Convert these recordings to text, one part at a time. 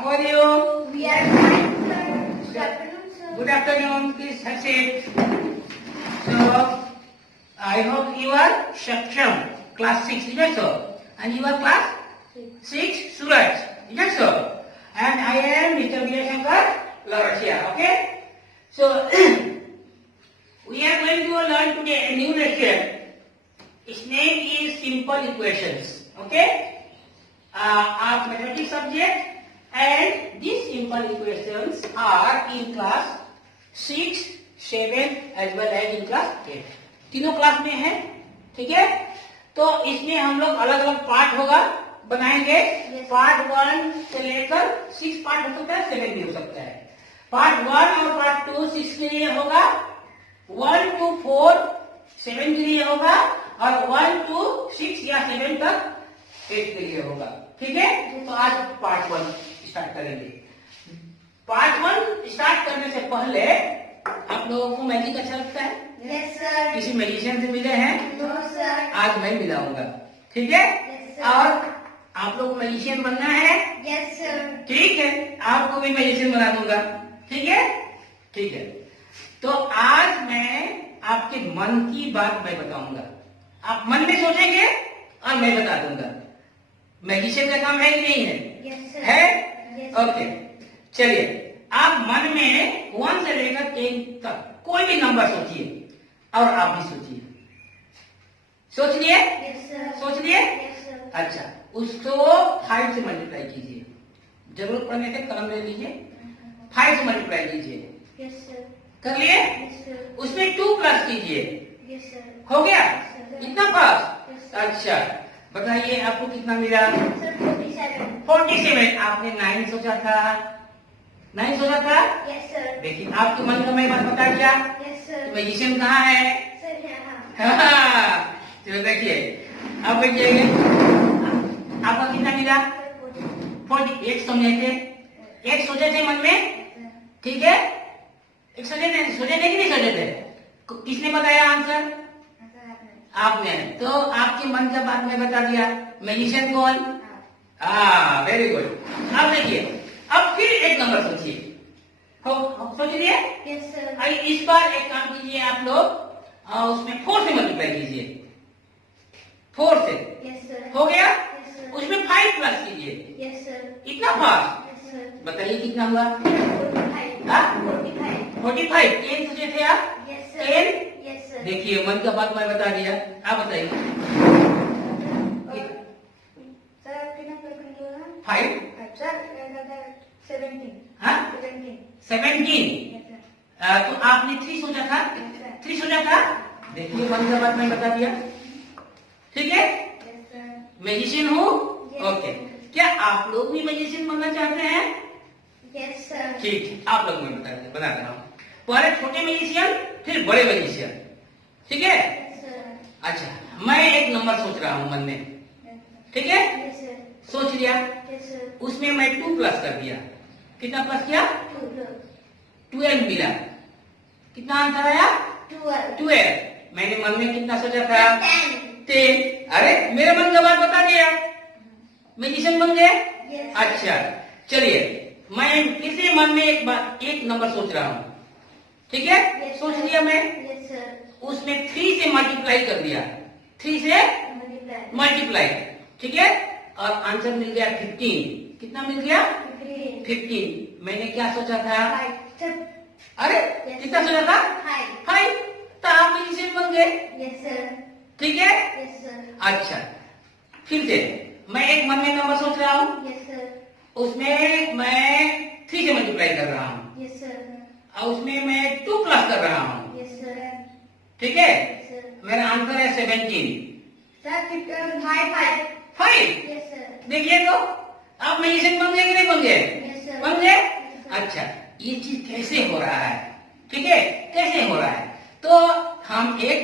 How are you? We are fine, sir. Good afternoon, sir. Good afternoon. Please have a seat. So, I hope you are Shaksham, class 6, is that so? And you are class 6, Suraj, is that so? And I am Mr. Vijay Lavatia, okay? So, we are going to learn today a new lecture. Its name is Simple Equations, okay? Our mathematics subject, and these simple equations are in class 6, 7 as well as in class 8. तीनों class में है, ठीक है? तो इसमें हम लोग अलग अलग पार्ट होगा बनाएंगे. पार्ट 1 से लेकर 6 पार्ट हो सकता है, 7 भी हो सकता है. पार्ट 1 और पार्ट 2 6 के लिए होगा, 1 to 4 7 के लिए होगा, और 1 to 6 या 7 तक 8 के लिए होगा. ठीक है? तो आज पार्ट 1 स्टार्ट करेंगे. पार्ट 1 स्टार्ट करने से पहले आप लोगों को मैजिक अच्छा लगता है? Yes, sir. किसी मैजिशियन से मिले हैं? No, sir. आज मैं मिलाऊंगा, ठीक है? Yes, sir. और आप लोग को मैजिशियन बनना है? Yes, sir. ठीक है, आपको भी मैजिशियन बना दूंगा. ठीक है? ठीक है. तो आज मैं आपके मन की बात मैं बताऊंगा. आप मन में सोचेंगे और मैं बता दूंगा. मैजिशियन का काम है कि नहीं है? Yes, sir. है? Yes, ओके, चलिए. आप मन में 1 से लेकर 10 तक कोई भी नंबर सोचिए और आप भी सोचिए. सोच लिए? Yes, sir. सोच लिए? Yes, sir. अच्छा, उसको 5 से मल्टीप्लाई कीजिए. जरूरत पड़ने से कलम ले लीजिए. 5 से मल्टीप्लाई कीजिए. Yes, sir. कर लिए? Yes, sir. उसमें 2 प्लस कीजिए. Yes, sir. हो गया? Yes, sir. इतना पास? Yes, sir. अच्छा, बताइए आपको कितना मिला? Sir, 47. 47. आपने 9 सोचा था. 9 सोचा था. Yes, sir. लेकिन आपके मन का मैं बात बता क्या? Yes, sir. मैजिशियन कहाँ है? Sir, यहाँ. चलो देखिए, अब देखिए आपका कितना मिला? 40. एक समझे थे, एक सोचे थे मन में, ठीक है? एक सोचे थे कि नहीं सोचे थे? किसने बताया आंसर? आपने. तो आपके मन का बात मैं बता दिया. मैजिशियन कौन? Very good. अब देखिए, अब फिर एक नंबर सोचिए. सोच लिए? Yes, sir. इस बार एक काम कीजिए आप लोग, उसमें 4 से मल्टीप्लाई कीजिए. 4 से. Yes, sir. हो गया? Yes, sir. उसमें 5 प्लस कीजिए. Yes, sir. इतना फास्ट? Yes, sir. बताइए कितना हुआ? 45. हाँ? 45. 45. 10 सोचे थे आप? Yes, sir. 10? Yes, sir. देखिए, मन का बात मैं बता दिया. आप बताइए. Sir, कितना कैलकुलेट होगा? 5? Sir, 17. हाँ? 17. 17. Yes, sir. तो आपने 3 सोचा था? 3 सोचा था? देखिए, मन का बात मैं बता दिया. ठीक है? Yes, sir. मैजिशियन हो? Yes. ओके. क्या आप लोग भी मैजिशियन बनना चाहते हैं? Yes, sir. ठीक, आप लोग मैं बता रहा हूँ. पहले छोटे मैजिशियन, फिर बड़े मैजिशियन. ठीक है? Yes, sir. अच्छा, मैं एक नंबर सोच रहा हूँ मन में. ठीक है? Yes, sir. सोच लिया. Yes, sir. उसमें मैं 2 प्लस कर दिया. कितना प्लस किया? 2. 12 मिला. कितना आंसर आया? 12. 12. मैंने मन में कितना सोचा था? 10. 10. अरे, मेरे मन का बात बता दिया. मैजिशियन बन गए? Yes. अच्छा, चलिए, मैं फिर से मन में एक नंबर सोच रहा हूँ. ठीक है? Yes, सोच sir. लिया मैं. Yes, sir. उसमें 3 से मल्टीप्लाई कर दिया. 3 से Multiply. मल्टीप्लाई. ठीक है? और आंसर मिल गया 15. कितना मिल गया? 15. 15. मैंने क्या सोचा था? 5. Sir. अरे, Yes, कितना sir. सोचा था? 5. 5. तो आप मैजिशियन बन गए. Yes, sir. ठीक है? Yes, sir. अच्छा, फिर से मैं एक मन में नंबर सोच रहा हूँ. Yes, sir. उसमें मैं 3 से मल्टीप्लाई कर रहा हूँ. Yes, sir. और उसमें मैं 2 प्लस कर रहा हूँ. Yes, sir. ठीक है? Yes, sir. मेरा आंसर है 17. Sir, 5. 5. Yes, sir. देखिए तो, आप मैजिशियन बन गए कि नहीं बन गए? Yes, sir. बन गए? Yes, sir. अच्छा, ये चीज कैसे हो रहा है? ठीक है? कैसे हो रहा है? तो हम एक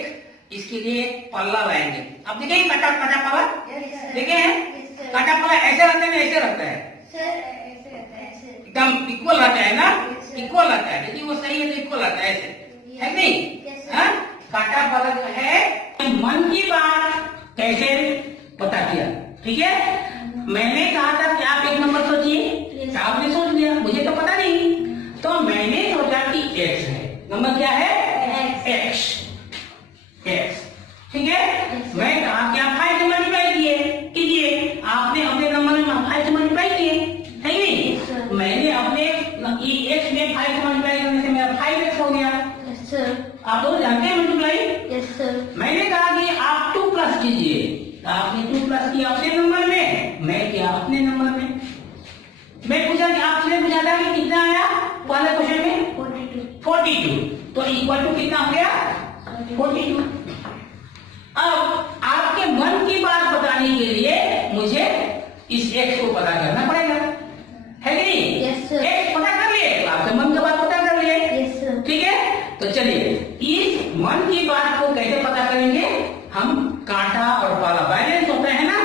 इसके लिए पल्ला लाएंगे. आप देखेंगे काटा पल्ला? Yes, sir. देखे हैं? Yes, sir. काटा पल्ला ऐसे रहता है ना, ऐसे रहता है? Sir, ऐसे रहता है, ऐसे. एकदम इक्वल रहता है ना? Yes, sir. इक्वल रहता है. यदि वो सही है तो इक्वल रहता है ऐसे. Yes. है कि नहीं? Yes, sir. हाँ? काटा पल्ला जो है, मन की बात कैसे बता दिया. ठीक है? मैंने कहा था कि आप एक नंबर सोचिए. Yes. आपने पहले क्वेश्चन में 42 तो इक्वल टू कितना हो गया 42। अब आपके मन की बात बताने के लिए मुझे इस x को पता करना पड़ेगा, है कि नहीं? Yes, sir. x पता कर लिए तो आपके मन की बात पता कर लिए, Yes, sir. ठीक है। तो चलिए इस मन की बात को कैसे पता करेंगे, हम कांटा और पाला बैलेंस होता है ना,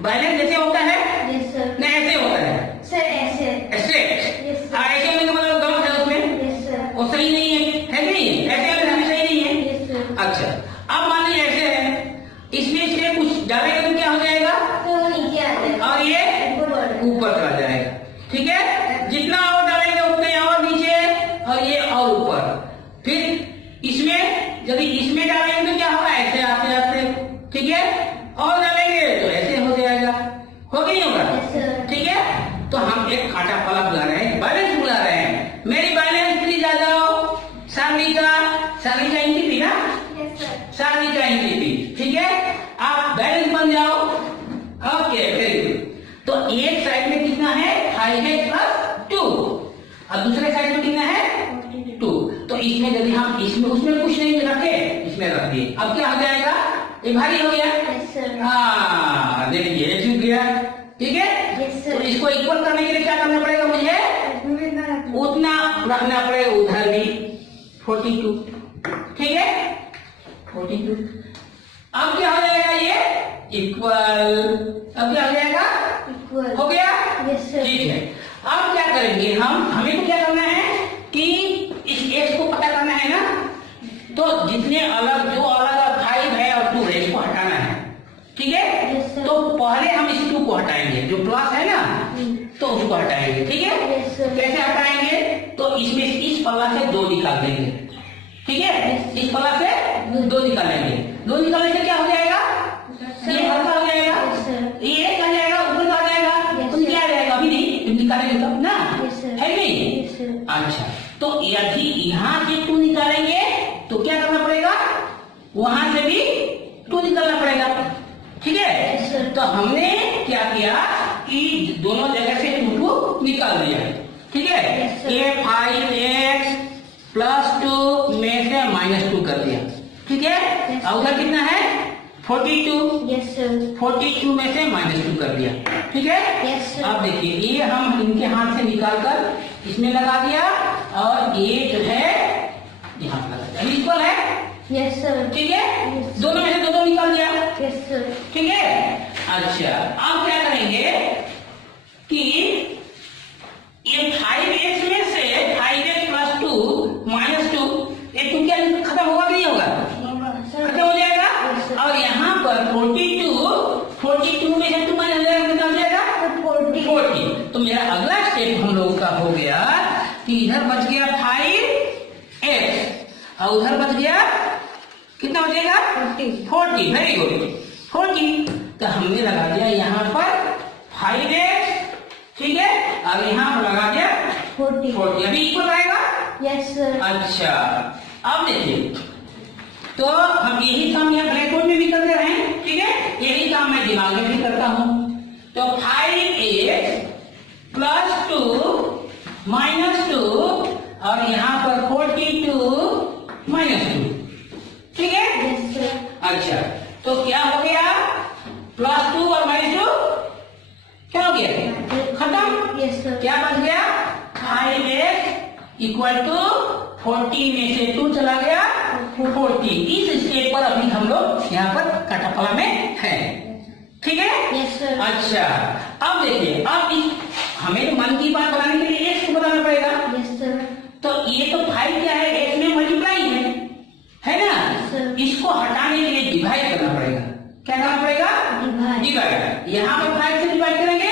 बैलेंस जैसे होता है Yes, sir. ना ऐसे होता है Sir, ऐसे। ऐसे। Yes, sir. ऐसे में तो मतलब गलत है उसमें, Yes, sir. वो सही नहीं है कि नहीं? ऐसे में हमें सही नहीं है। Yes, sir. अच्छा अब मान लीजिए ऐसे है, इसमें से कुछ डालेंगे तो क्या हो जाएगा, तो वो नीचे आ जाएगा। और ये ऊपर। ऊपर चला जाएगा, ठीक है। जितना और डालेंगे उतने और नीचे और ये और ऊपर। फिर इसमें यदि इसमें डालेंगे तो क्या होगा, ऐसे आते आते, ठीक है। और डालेंगे तो ऐसे हो जाएगा, हो कि नहीं होगा, Yes, sir. ठीक है। तो हम एक कांटा पाला बुला रहे हैं, बैलेंस बुला रहे हैं। मेरी बैलेंस प्लीज आ जाओ, सारिका एंट्री थी ना, Yes, sir. सारिका एंट्री थी, ठीक है। आप बैलेंस बन जाओ, ओके वेरी गुड। तो एक साइड में कितना है 5x प्लस 2 और दूसरे साइड में कितना है 2। तो इसमें यदि हम इसमें उसमें कुछ नहीं रखे, इसमें रख दिए, अब क्या हो जाएगा, ये भारी हो गया। Yes, sir. हाँ देखिए ये चुक गया, ठीक है। Yes, sir. तो इसको इक्वल करने के लिए क्या करना पड़ेगा मुझे, उतना रखना पड़ेगा उधर भी 42, ठीक है 42। अब क्या हो जाएगा ये इक्वल, अब क्या हो जाएगा, Equal. हो गया, Yes, sir. ठीक है। अब क्या करेंगे हम, हमें तो क्या करना है कि इस x को पता करना है ना, तो जितने अलग जो अलग 5 है और 2 है इसको हटाना है, ठीक है। Yes, sir. तो पहले हम इस 2 को हटाएंगे, जो प्लस है ना तो उसको हटाएंगे, ठीक है। Yes, sir. कैसे हटाएंगे, तो इसमें इस पल्ला से 2 निकाल देंगे, ठीक है। इस पल्ला से 2 निकालेंगे, 2 निकालने से क्या हो जाएगा, ये हल्का हो जाएगा, Yes, sir. ये एक आ जाएगा, ऊपर का आ जाएगा, Yes, तो sir. क्या आ जाएगा, अभी नहीं तुम निकालेंगे तब ना, Yes, sir. है नहीं। Yes, sir. अच्छा तो यदि यहाँ से 2 निकालेंगे तो क्या करना पड़ेगा, वहां से भी 2 निकालना पड़ेगा, ठीक है। Yes, sir. तो हमने क्या किया कि दोनों जगह से 2 को निकाल दिया, ठीक है। Yes, sir. ये 5x प्लस 2 में से -2 कर दिया, ठीक है। Yes, और उधर कितना है 42, Yes, sir. 42 में से -2 कर दिया, ठीक है। Yes, sir. अब देखिए ये हम इनके हाथ से निकालकर इसमें लगा दिया और ये जो है यहाँ पर लगा दिया, इक्वल है, Yes, sir. ठीक है। Yes. दोनों में से दो निकाल दिया, Yes, sir. ठीक है। अच्छा अब क्या करेंगे कि ये 5x में से 5x प्लस 2 -2, ये 2 क्या खत्म होगा कि नहीं होगा, खत्म हो जाएगा। Yes, sir. और यहाँ पर 42 में से 2 माइनस हो जाएगा, कितना हो जाएगा 40। तो मेरा अगला स्टेप हम लोगों का हो गया कि इधर बच गया 5x और उधर बच गया कितना बचेगा 40, वेरी गुड 40। तो हमने लगा दिया यहाँ पर 5x, ठीक है, और यहाँ पर लगा दिया 40, अभी इक्वल आएगा। Yes, sir. अच्छा अब देखिए, तो हम यही काम यहाँ ब्लैक बोर्ड में भी करते रहे, ठीक है, यही काम मैं दिमाग में भी करता हूँ। तो 5x प्लस 2 माइनस 2 और यहाँ पर 42 माइनस 2, ठीक है। Yes, sir. अच्छा तो क्या हो गया, प्लस 2 और माइनस 2 क्या हो गया, खत्म। Yes, sir. क्या बच गया 5x इक्वल टू 40 में से 2 चला गया 40। इस स्टेप पर अभी हम लोग यहाँ पर कटापला में है, ठीक है। Yes, sir. अच्छा अब देखिए, अब इस हमें तो मन की बात बनाने के लिए x को बताना पड़ेगा। Yes, sir. तो ये तो 5 क्या है, x में मल्टीप्लाई है ना। sir. इसको हटाने के लिए डिवाइड करना पड़ेगा, क्या करना पड़ेगा, Divide. डिवाइड। यहाँ पर 5 से डिवाइड करेंगे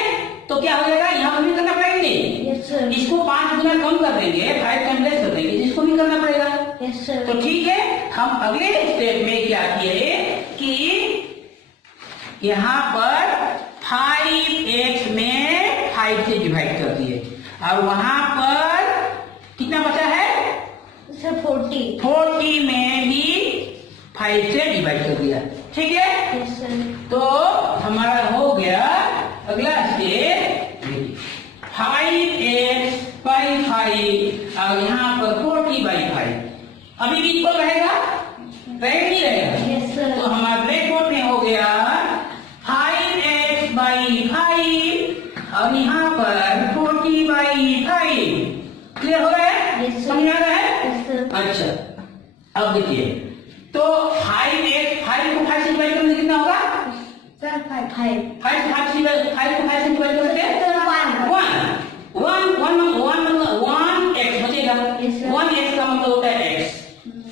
तो क्या हो जाएगा, यहाँ पर भी करना पड़ेगा नहीं। Yes, sir. इसको 5 गुना कम कर देंगे, 5 कम लेस कर देंगे, इसको भी करना पड़ेगा। Yes, sir. तो ठीक है, हम अगले स्टेप में क्या किए कि यहाँ पर 5x में 5 से डिवाइड कर दिए और वहां पर कितना बचा है, Sir, 40. 40 में भी 5 से डिवाइड कर दिया, ठीक है। Yes, sir. तो हमारा हो गया अगला स्टेप 5x by 5 अभी भी इक्वल रहेगा, रहेगा नहीं रहेगा? Yes, sir. तो हमारे ब्लैक बोर्ड में हो गया 5x/5 और यहाँ पर 40/5। क्लियर हो रहा है? Yes, sir. समझ आ रहा है? Yes, sir. अच्छा, अब देखिए, तो 5 को 5 से डिवाइड करने से कितना होगा? Sir, 5. 5 को 5 से डिवाइड करने से Sir, 1. 1 बचेगा। Yes, sir. 1x का मतलब होता है x,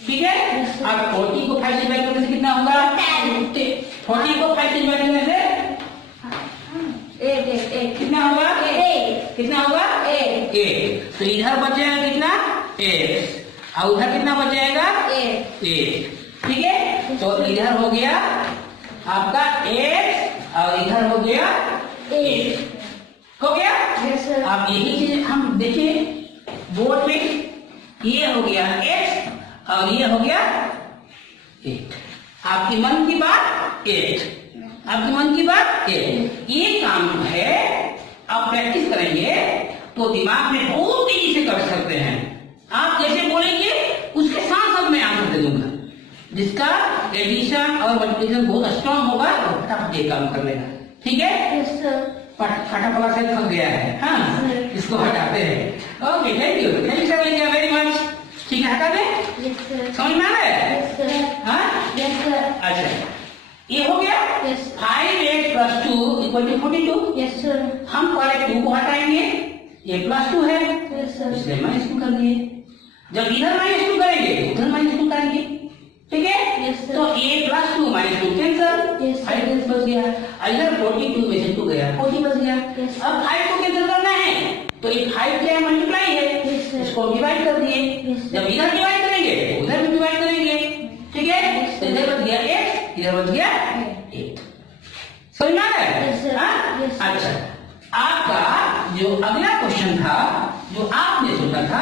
ठीक है? Yes, sir. अब 40 को 5 से डिवाइड करने से कितना होगा? 10. 40 को 5 से डिवाइड करने से 8. कितना होगा? 8. कितना होगा? 8. 8। तो इधर बच जाएगा कितना? 8 और उधर कितना बच जाएगा? 8. 8, ठीक है? तो इधर हो गया आपका 8 और इधर हो गया 8, हो गया? Yes, sir. अब यही चीज हम देखिए बोर्ड में, ये हो गया x और ये हो गया 8। आपकी मन की बात 8, आपके मन की बात 8। ये काम है, आप प्रैक्टिस करेंगे तो दिमाग में बहुत तेजी से कर सकते हैं। आप जैसे बोलेंगे उसके साथ साथ मैं आंसर दे दूंगा। जिसका एडिशन और मल्टीप्लिकेशन बहुत स्ट्रांग होगा तो फटाफट ये काम कर लेगा, ठीक है? Yes, sir. फटाफट से फंस गया है, हाँ, इसको हटाते हैं। Okay, thank you sir, very much. ठीक है, हटा दें? Yes, sir. समझ में आ रहा है? Yes, sir. हाँ? Yes, sir. अच्छा, ये हो गया। Yes. 5x + 2 = 42। Yes, sir. हम पहले 2 को हटाएंगे, ये +2 है, Yes, sir. इसलिए -2 कर दिए। जब इधर -2 करेंगे उधर -2 करेंगे, ठीक है? Yes, sir. तो a + 2 - 2 कैंसिल, Yes, sir. 5 बच गया। इधर 42 में से 2 गया, 40 बच गया। Yes, sir. अब 5 को कैंसिल करना है तो ये 5 क्या है? मल्टीप्लाई है, Yes, sir. इसको डिवाइड कर दिए। Yes, sir. जब इधर डिवाइड करेंगे उधर भी डिवाइड करेंगे, ठीक है? Yes, तो sir. इधर बच गया 8, इधर बच गया 8। समझ में आ रहा है? Yes, sir. हाँ? Yes, sir. अच्छा, आपका जो अगला क्वेश्चन था, जो आपने सोचा था,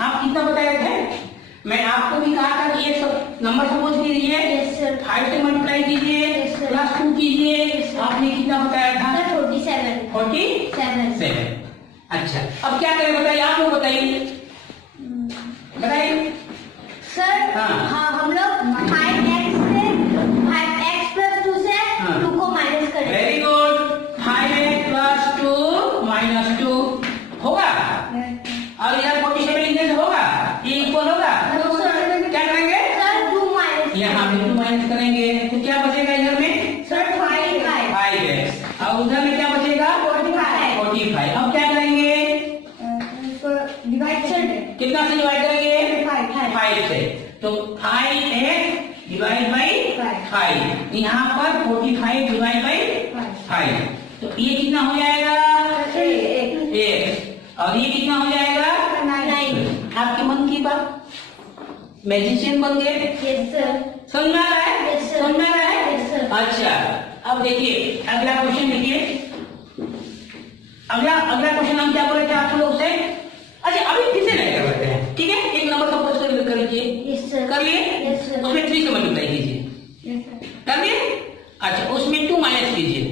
आप कितना बताए थे? मैं आपको भी कहा था कि ये सब नंबर सपोज कीजिए, Yes, sir. 5 से मल्टीप्लाई कीजिए, Yes, sir. +2 कीजिए। Yes, sir. आपने कितना बताया था? Sir, 47. 47। अच्छा, अब क्या करें बताइए, आप लोग बताइए, बताइए। सर, हाँ। हाँ, हम लोग 5x + 2 से हाँ। 2 को माइनस करेंगे। Very good. 5x + 2 - 2 होगा, और इधर 47 लिखने से होगा, ये इक्वल होगा। No, sir. क्या करेंगे? Sir, 2 minus. यहाँ भी 2 माइनस करेंगे तो क्या बचेगा इधर में? सर, 5. 5x और उधर में क्या बचेगा? 45. 45। अब क्या करेंगे? डिवाइड करेंगे। कितना से डिवाइड करेंगे? 5. से। तो 5x / 5, यहाँ पर 45 / 5। तो ये कितना हो जाएगा? 1। और ये कितना हो जाएगा? 9. आपके मन की बात, मैजिशियन बन गए। Yes, sir. समझ में आ रहा है? Yes, sir. समझ में आ रहा है? Yes, sir. अच्छा, अब देखिए अगला क्वेश्चन देखिए। अगला क्वेश्चन हम क्या बोले थे आप लोग से? अच्छा, अभी फिर से नहीं कर लेते हैं, ठीक है? एक नंबर सपोज कर लीजिए, Yes, sir. कर लिए? Yes, sir. उसमें 3 से मल्टीप्लाई कीजिए, Yes, sir. कर लिए? अच्छा, उसमें 2 माइनस कीजिए,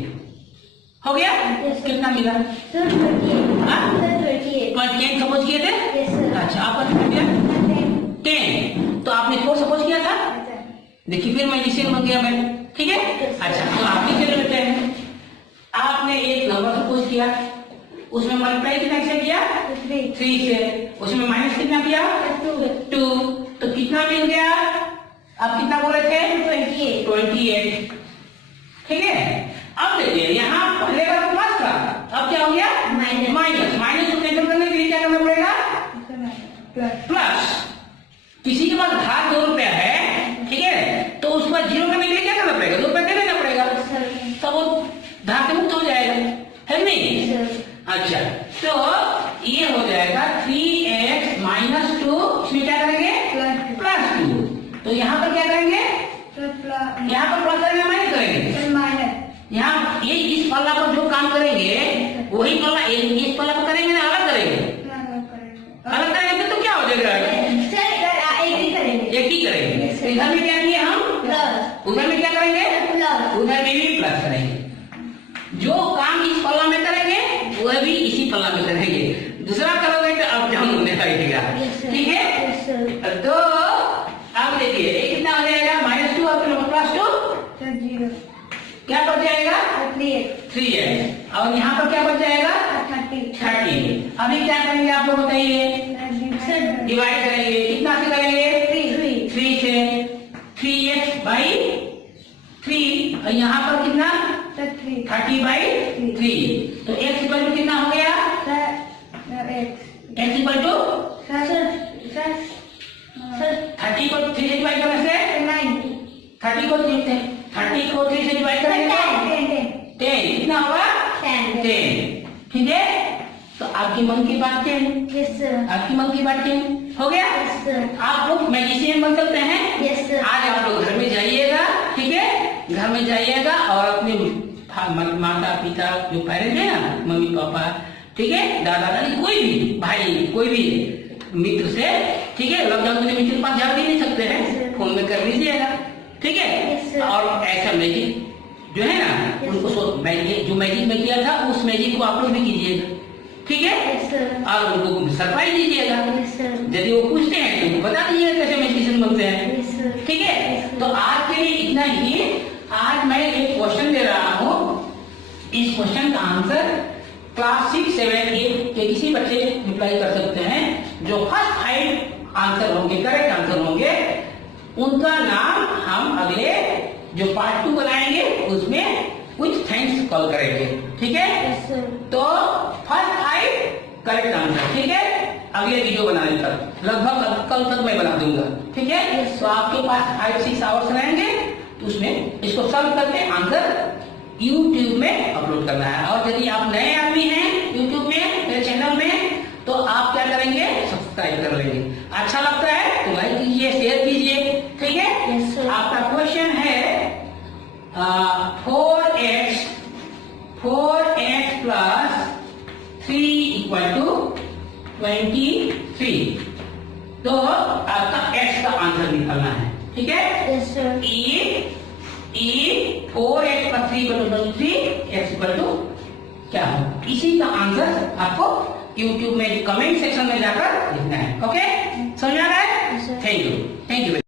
हो गया? Yes, sir. कितना मिला? Sir, 28. हाँ? Sir, 28. 10 सपोज किए थे? Yes, sir. अच्छा, आपका कितना किया? 10. 10। तो आपने 4 सपोज किया था, देखिए फिर मैजिशियन बन गया मैं, ठीक है? अच्छा, तो आप भी चले लेते हैं। आपने एक नंबर सपोज किया, उसमें मल्टीप्लाई कितना से किया? 3 से। उसमें माइनस कितना किया? 2। तो कितना मिल गया? आप कितना बोले थे? 28। ठीक है? अब देखिए यहाँ पहले का प्लस था, अब क्या हो गया? माइनस को कैंसिल करने के लिए क्या करना पड़ेगा? प्लस। किसी के पास घात 2 रुपया है, ठीक है, तो उस पर 0 करने के लिए क्या करना पड़ेगा? 2 रुपया दे देना पड़ेगा, तो वो घात से मुक्त हो जाएगा, है नहीं? अच्छा, तो ये हो जाएगा 3x - 2, इसमें क्या करेंगे? +2। तो यहाँ पर क्या करेंगे? यहाँ पर प्लस करेंगे, माइनस करेंगे? यहाँ ये इस पल्ला पर जो काम करेंगे वही पल्ला इस पल्ला पर करेंगे ना अलग करेंगे? अलग करेंगे तो क्या हो जाएगा? एक ही करेंगे। तो इधर में क्या किए हम? उधर में क्या करेंगे? उधर में भी प्लस करेंगे। जो काम इस पल्ला में करेंगे वह भी इसी पल्ला में करेंगे। दूसरा करोगे तो अब जान होने लगेगा, ठीक है? बच जाएगा 30. 30. अभी क्या करेंगे आप लोग बताइए? डिवाइड करेंगे, कितना से करेंगे? 3 से. 3x by 3 और यहाँ पर कितना? 30 by 3. तो x इक्वल टू कितना हो गया? x इक्वल टू 30 को 3 से डिवाइड करने से 30 को 3 से डिवाइड करेंगे 10. कितना होगा? 10. ठीक है, तो आपकी मन की बात 10. आपकी मन की बात 10 हो गया. आप लोग मैजिशियन बन सकते हैं. आज आप लोग घर में जाइएगा, ठीक है, घर में जाइएगा और अपने माता पिता जो पेरेंट्स हैं ना, मम्मी पापा, ठीक है, दादा दादी, कोई भी भाई, कोई भी मित्र से, ठीक है, लॉकडाउन में मित्र के पास जा भी नहीं सकते हैं, फोन में कर लीजिएगा, ठीक है. और ऐसा मैजिक जो है ना, उनको मैजिक जो मैजिक में किया था उस मैजिक को आप लोग भी कीजिएगा, ठीक है, और उनको सरप्राइज दीजिएगा. यदि वो पूछते हैं तो उनको बता दीजिएगा कैसे मैजिशियन बनते हैं, ठीक है. तो आज के लिए इतना ही. आज मैं एक क्वेश्चन दे रहा हूँ. इस क्वेश्चन का आंसर क्लास 6, 7, 8 के किसी बच्चे रिप्लाई कर सकते हैं. जो फर्स्ट 5 आंसर होंगे, करेक्ट आंसर होंगे, उनका नाम हम अगले जो पार्ट 2 बनाएंगे उसमें कुछ थैंक्स कॉल करेंगे, ठीक है. तो फर्स्ट 5 करेक्ट आंसर, ठीक है, अगले वीडियो बनाने तक, लगभग कल तक मैं बना दूंगा, ठीक है. तो आपके पास 5-6 आवर्स रहेंगे, तो उसमें इसको सॉल्व करके आंसर YouTube में अपलोड करना है. और यदि आप नए आदमी हैं YouTube में, मेरे चैनल में, तो आप क्या करेंगे? सब्सक्राइब कर लेंगे. अच्छा लगता है तो लाइक कीजिए, शेयर कीजिए, ठीक है. आपका क्वेश्चन है 4x plus 3 equal to 23. तो आपका x का आंसर निकालना है, ठीक है. E 4x plus 3 equal to 23, x equal to क्या हो, इसी का आंसर आपको YouTube में कमेंट सेक्शन में जाकर लिखना है. ओके, समझ आ रहा है? Thank you.